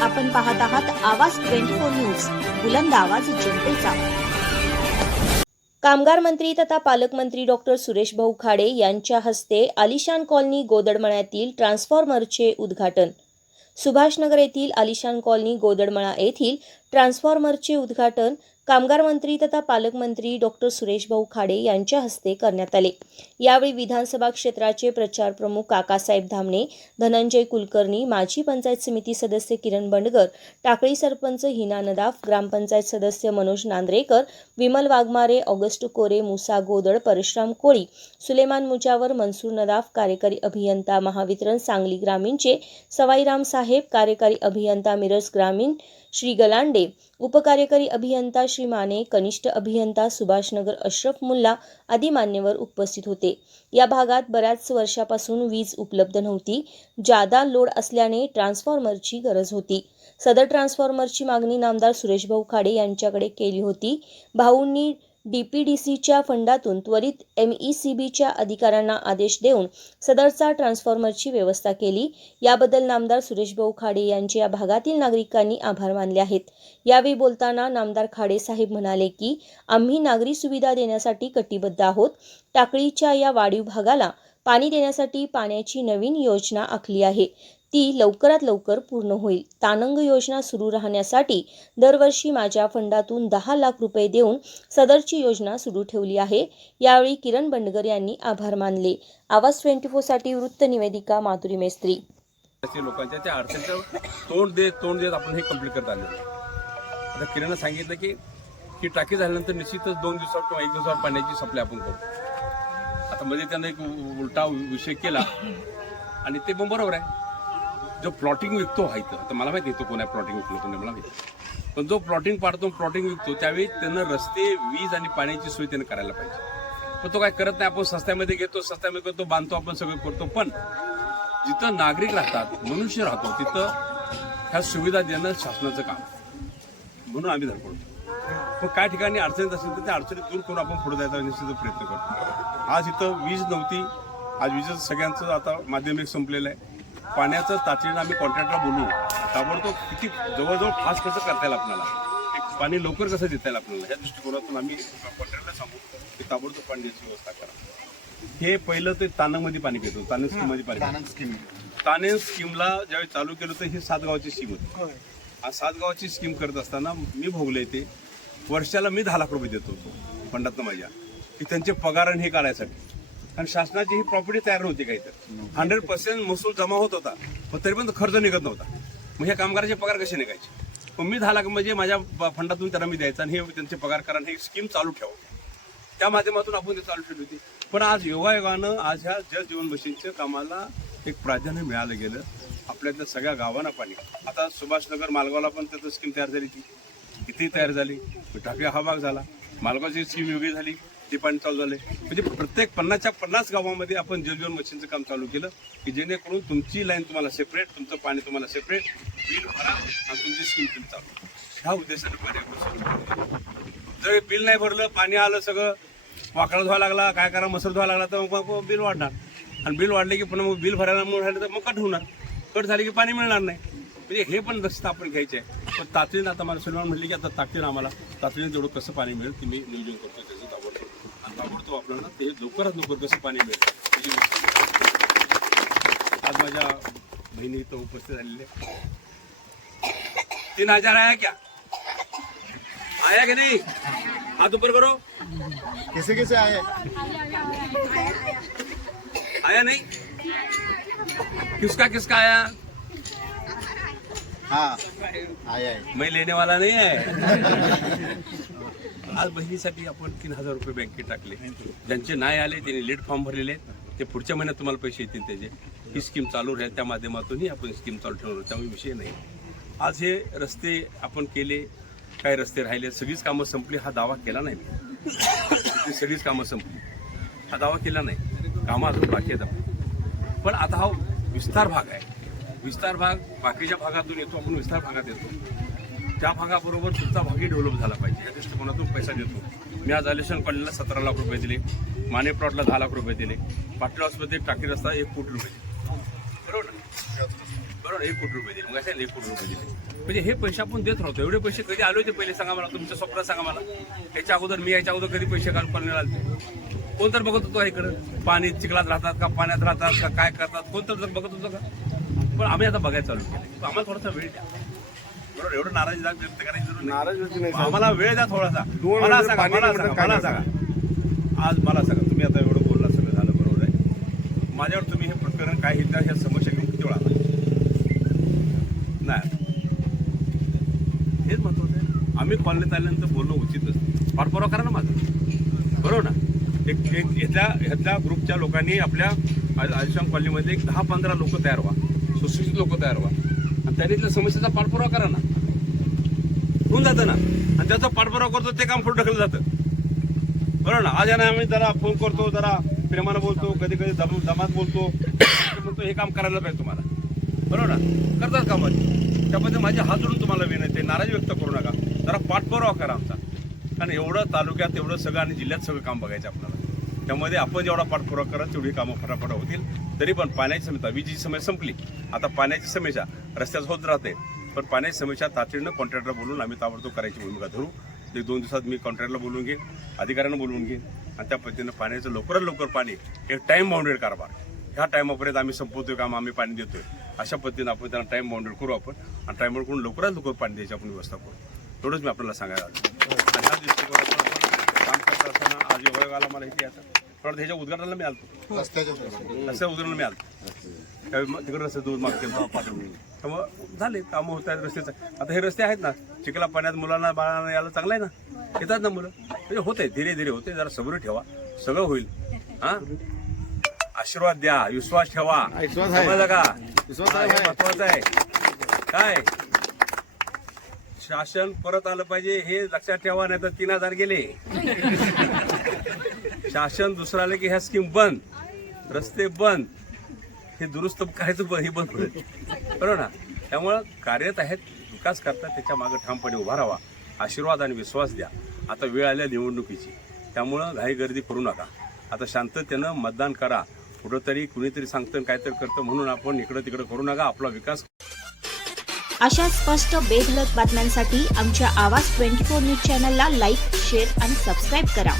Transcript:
आपण पाहत आहात आवाज ट्वेंटी फोर न्यूज बुलंद आवाज जनतेचा. कामगार मंत्री तथा पालकमंत्री डॉक्टर सुरेश भाऊ खाडे यांच्या हस्ते आलिशान कॉलनी गोदडमळ्यातील ट्रान्सफॉर्मरचे उद्घाटन. सुभाषनगर येथील आलिशान कॉलनी गोदडमळा येथील ट्रान्सफॉर्मरचे उद्घाटन कामगार मंत्री तथा पालकमंत्री डॉक्टर सुरेशभाऊ खाडे यांच्या हस्ते करण्यात आले. यावेळी विधानसभा क्षेत्राचे प्रचार प्रमुख काकासाहेब धामणे धनंजय कुलकर्णी माजी पंचायत समिती सदस्य किरण बंडगर टाकळी सरपंच हिना नदाफ ग्रामपंचायत सदस्य मनोज नांद्रेकर विमल वाघमारे ऑगस्ट कोरे मुसा गोदळ परशुराम कोळी सुलेमान मुजावर मनसूर नदाफ कार्यकारी अभियंता महावितरण सांगली ग्रामीणचे सवाईराम साहेब कार्यकारी अभियंता मिरज ग्रामीण श्री गलांडे उपकार्यकारी अभियंता श्री माने कनिष्ठ अभियंता सुभाषनगर अशरफ मुल्ला आदी मान्यवर उपस्थित होते. या भागात बऱ्याच वर्षापासून वीज उपलब्ध नव्हती. जादा लोड असल्याने ट्रान्सफॉर्मरची गरज होती. सदर ट्रान्सफॉर्मरची मागणी नामदार सुरेशभाऊ खाडे यांच्याकडे केली होती. भाऊंनी डीपीडीसीच्या फंडातून त्वरित एम ई सी बीच्या अधिकाऱ्यांना आदेश देऊन सदरचा ट्रान्सफॉर्मरची व्यवस्था केली. याबद्दल नामदार सुरेशभाऊ खाडे यांचे या भागातील नागरिकांनी आभार मानले आहेत. यावेळी बोलताना नामदार खाडे साहेब म्हणाले की आम्ही नागरी सुविधा देण्यासाठी कटिबद्ध आहोत. टाकळीच्या या वाढीव भागाला पाणी देण्यासाठी पाण्याची नवीन योजना आखली आहे. ती लवकरात लवकर पूर्ण होईल. तानंग योजना सुरू राहण्यासाठी दरवर्षी माझ्या फंडातून दहा लाख रुपये देऊन सदरची योजना सुरू ठेवली आहे. यावेळी किरण बंडगर यांनी आभार मानले. आवाज ट्वेंटी फोरसाठी वृत्त निवेदिका माधुरी मेस्त्री. असे लोकांच्या त्या अडचणीचं तोंड देत तोंड देत आपण हे कंप्लीट करत आलो आता किरणनं सांगितलं की ही टाकी झाल्यानंतर निश्चितच दोन दिवसात किंवा एक दिवसावर पाण्याची सप्लाय आपण करू. आता मध्ये त्यांना एक उलटा विषय केला आणि ते पण बरोबर आहे. जो प्लॉटिंग विकतो व्हायचं आता मला माहिती येतो तो प्लॉटिंग विकलो कोणी मला माहिती पण जो प्लॉटिंग पाडतो प्लॉटिंग विकतो त्यावेळी त्यांना रस्ते वीज आणि पाण्याची सोय त्यांना करायला पाहिजे. पण तो काय करत नाही आपण सस्त्यामध्ये घेतो सस्त्यामध्ये करतो बांधतो आपण सगळं करतो. पण जिथं नागरिक राहतात मनुष्य राहतो तिथं ह्या सुविधा देणं शासनाचं काम. म्हणून आम्ही धडपडतो. पण काय ठिकाणी अडचणीत असेल तर त्या अडचणीत दूर करून आपण पुढे जायचा निश्चित प्रयत्न करतो. आज इथं वीज नव्हती आज वीज सगळ्यांचं आता माध्यमिक संपलेलं आहे. पाण्याचं तातडीनं आम्ही कॉन्ट्रॅक्टला बोलू. ताबडतोब किती जवळजवळ फास्ट कसं करता येईल आपल्याला? पाणी लवकर कसं देता येईल आपल्याला? ह्या दृष्टिकोनातून आम्ही कॉन्ट्रॅक्टला सांगू की ताबडतोब पाणी द्यायची व्यवस्था करा. हे पहिलं ते तानंगमध्ये पाणी पितो तानंग स्कीममध्ये पाणी पितो. ताने स्कीमला ज्यावेळी चालू केलं होतं ही सात गावाची स्कीम होती. आज सात गावाची स्कीम करत असताना मी भोगले ते वर्षाला मी दहा लाख रुपये देतो फंडातनं माझ्या की त्यांचे पगार आणि हे काढायसाठी. आणि शासनाची ही प्रॉपर्टी तयार नव्हती काही तर. हंड्रेड पर्सेंट महसूल जमा होत होता पण तरी पण खर्च निघत नव्हता. मग ह्या कामगाराचे पगार कसे निघायचे? पण मी दहा लाख म्हणजे माझ्या फंडातून त्यांना मी द्यायचा आणि हे त्यांचे पगार करा आणि ही स्कीम चालू ठेवा. त्या माध्यमातून आपण ते चालू ठेवली होती. पण आज योगायोगानं आज ह्या जल जीवन मिशनच्या कामाला एक प्राधान्य मिळालं गेलं. आपल्यातल्या सगळ्या गावांना पाणी. आता सुभाषनगर मालगावला पण त्याचं स्कीम तयार झाली ती इथेही तयार झाली. टाकळी हा भाग झाला. मालगावची स्कीम वेगळी झाली. ते पाणी चालू झाले म्हणजे प्रत्येक पन्नासच्या पन्नास गावामध्ये आपण जलजीवन मशीनचं काम चालू केलं की जेणेकरून तुमची लाईन तुम्हाला सेपरेट तुमचं पाणी तुम्हाला सेपरेट बिल भरा आणि तुमची स्कीम तुम्ही चालू. ह्या उद्देशाने पाणी जर बिल नाही भरलं पाणी आलं सगळं वाकडा धुवा लागला काय करा मसूर धुवा लागला तर मग बिल वाढणार. आणि बिल वाढले की पुन्हा मग बिल भरायला म्हणून राहिलं तर मग कट होणार. कट झाले की पाणी मिळणार नाही. म्हणजे हे पण दक्षता आपण घ्यायचे आहे. पण तातडीनं आता मला सलमान म्हटले की आता तातडीनं आम्हाला तातडीनं जेवढं कसं पाणी मिळेल तुम्ही नियोजन करतो आणि आपल्याला ते लवकरात लवकर कसं पाणी मिळेल? आज माझ्या बहिणी इथं उपस्थित झालेले तीन हज़ार आया क्या? आया की नाही? हाथ ऊपर करो. किसे किसे आए आया नहीं? किसका किसका आया? हाँ आए मैं लेने वाला नहीं है। आज बहिणीसाठी आपण तीन हजार रुपये बँकेत टाकले. ज्यांचे नाही आले त्यांनी लेट फॉर्म भरलेले ते पुढच्या महिन्यात तुम्हाला पैसे येतील त्याचे. ही स्कीम चालू राहील. त्या माध्यमातूनही आपण स्कीम चालू ठेवणार. त्यामुळे विषय नाही. आज हे रस्ते आपण केले. काय रस्ते राहिले? सगळीच कामं संपली. हा दावा केला नाही मी. ती सगळीच कामं संपली. हा दावा केला नाही. कामं अजून बाकी आहेत पण आता हा विस्तार भाग आहे. विस्तार भाग बाकीच्या भागातून येतो. आपण विस्तार भागात येतो. त्या भागाबरोबर तुमचा भागही डेव्हलप झाला पाहिजे या दृष्टिकोनातून पैसा देतो. मी आज अलिशन कॉलनीला सतरा लाख रुपये दिले माने प्लॉटला दहा लाख रुपये दिले. पाटील हाऊसमध्ये टाकी रस्ता एक कोटी रुपये बरोबर ना? बरोबर एक कोटी रुपये दिले. मग असेल एक कोटी रुपये दिले. म्हणजे हे पैसे आपण देत राहतो एवढे पैसे कधी आले होते पहिले? सांगा मला. तुमच्या स्वप्नात सांगा मला. याच्या अगोदर मी याच्या अगोदर कधी पैसे काढून कॉलनीला आले कोण तर बघत होतो इकडं? पाणी चिखलात राहतात का? पाण्यात राहतात का? काय करतात? कोण तर बघत होतं का? पण आम्ही आता बघायला चालू केलं आम्हाला थोडासा वेळ द्या. बरोबर एवढं नाराजी व्यक्त करायची जरूर नाही. नाराज व्यक्ती नाही साहेब. आम्हाला वेळ द्या थोडासा. दोन मला वेळेस सांगा पाणी मला म्हटलं सांगा काय मला करणार? सांगा. आज मला सांगा तुम्ही आता एवढं बोलला सगळं झालं बरोबर आहे. माझ्यावर तुम्ही हे प्रकरण काय हित ह्या समस्या घेऊन किती वेळा आला? नाही. हेच महत्वाचं आहे. आम्ही कॉलनीत आल्यानंतर बोलणं उचित असतं. पाठपुरावा करा ना माझा. बरोबर ना? एक एक ह्यातल्या ह्यातल्या ग्रुपच्या लोकांनी आपल्या आयुष्याम कॉलनीमध्ये एक दहा पंधरा लोक तयार व्हा. सुशिक्षित लोक तयार व्हा. आणि त्यांनी त्या समस्येचा पाठपुरावा करा ना. होऊन जातं ना. आणि त्याचा पाठपुरावा करतो ते काम पुढे ढकललं जातं. बरोबर ना? आज यानं आम्ही जरा फोन करतो जरा प्रेमानं बोलतो कधी कधी दम दमात बोलतो. म्हणतो हे काम करायला पाहिजे तुम्हाला. बरोबर ना? करतात काम. त्यामध्ये माझे हात जोडून तुम्हाला विनंती आहे. नाराजी व्यक्त करू नका. जरा पाठपुरावा करा आमचा. कारण एवढं तालुक्यात एवढं सगळं आणि जिल्ह्यात सगळं काम बघायचं आपल्याला. त्यामध्ये आपण जेवढा पाठपुरावा करा तेवढी कामं फटाफट होतील. तरी पण पाण्याची समस्या विजेची समस्या संपली. आता पाण्याची समस्या. रस्त्यात होत राहते. पण पाण्याची समस्या तातडीनं कॉन्ट्रॅक्टर बोलून आम्ही ताबडतोब करायची भूमिका धरू. एक दोन दिवसात मी कॉन्ट्रॅक्टरला बोलवून घेईन अधिकाऱ्यांना बोलवून घेईन आणि त्या पद्धतीनं पाण्याचं लवकरात लवकर पाणी एक टाईम बाउंडेड कारभार. ह्या टायमापर्यंत आम्ही संपवतोय काम आम्ही पाणी देतोय. अशा पद्धतीनं आपण त्यांना टाईम बाउंडेड करू आपण आणि टाईम बाउंड करून लवकरात लवकर पाणी द्यायची आपण व्यवस्था करू. एवढंच मी आपल्याला सांगायला आलो. आणि ह्या दृष्टिकोनातून आपण काम करत असताना आज योगायोगाला मला इथे यायचं पण आता ह्याच्या उद्घाटनाला मी आलतो. रस्त्याच्या दरम्यान. रस्त्या उतरून मी आलो त्यावेळी तिकडे रस्ते दूध मागते पाठवून. त्यामुळे झाले कामं होत आहेत रस्त्याचं. आता हे रस्ते आहेत ना चिखला पाण्यात मुलांना बाळांना यायला चांगलं आहे ना? येतात ना मुलं? म्हणजे होते धीरे धीरे होते जरा सब्र ठेवा. सगळं होईल. हा? आशीर्वाद द्या विश्वास ठेवा. विश्वास आहे. समजलं का? विश्वास आहे. महत्वाचं आहे. काय? शासन परत आलं पाहिजे हे लक्षात ठेवा नाही तर तीन हजार गेले. शासन दुसरं आलं की ह्या स्कीम बंद. रस्ते बंद. हे दुरुस्त करायचं हे बंद होईल बरोबर ना? त्यामुळं कार्यरत आहेत विकास करता त्याच्या मागं ठामपणे उभा राहा आशीर्वाद आणि विश्वास द्या. आता वेळ आल्या निवडणुकीची. त्यामुळं घाई गर्दी करू नका. आता शांततेनं मतदान करा. कुठंतरी कुणीतरी सांगतं काहीतरी करतं म्हणून आपण इकडं तिकडं करू नका. आपला विकास अशा स्पष्ट बेधडक बातम्यांसाठी आमच्या आवाज ट्वेंटी फोर न्यूज चॅनलला लाईक शेअर आणि सबस्क्राईब करा.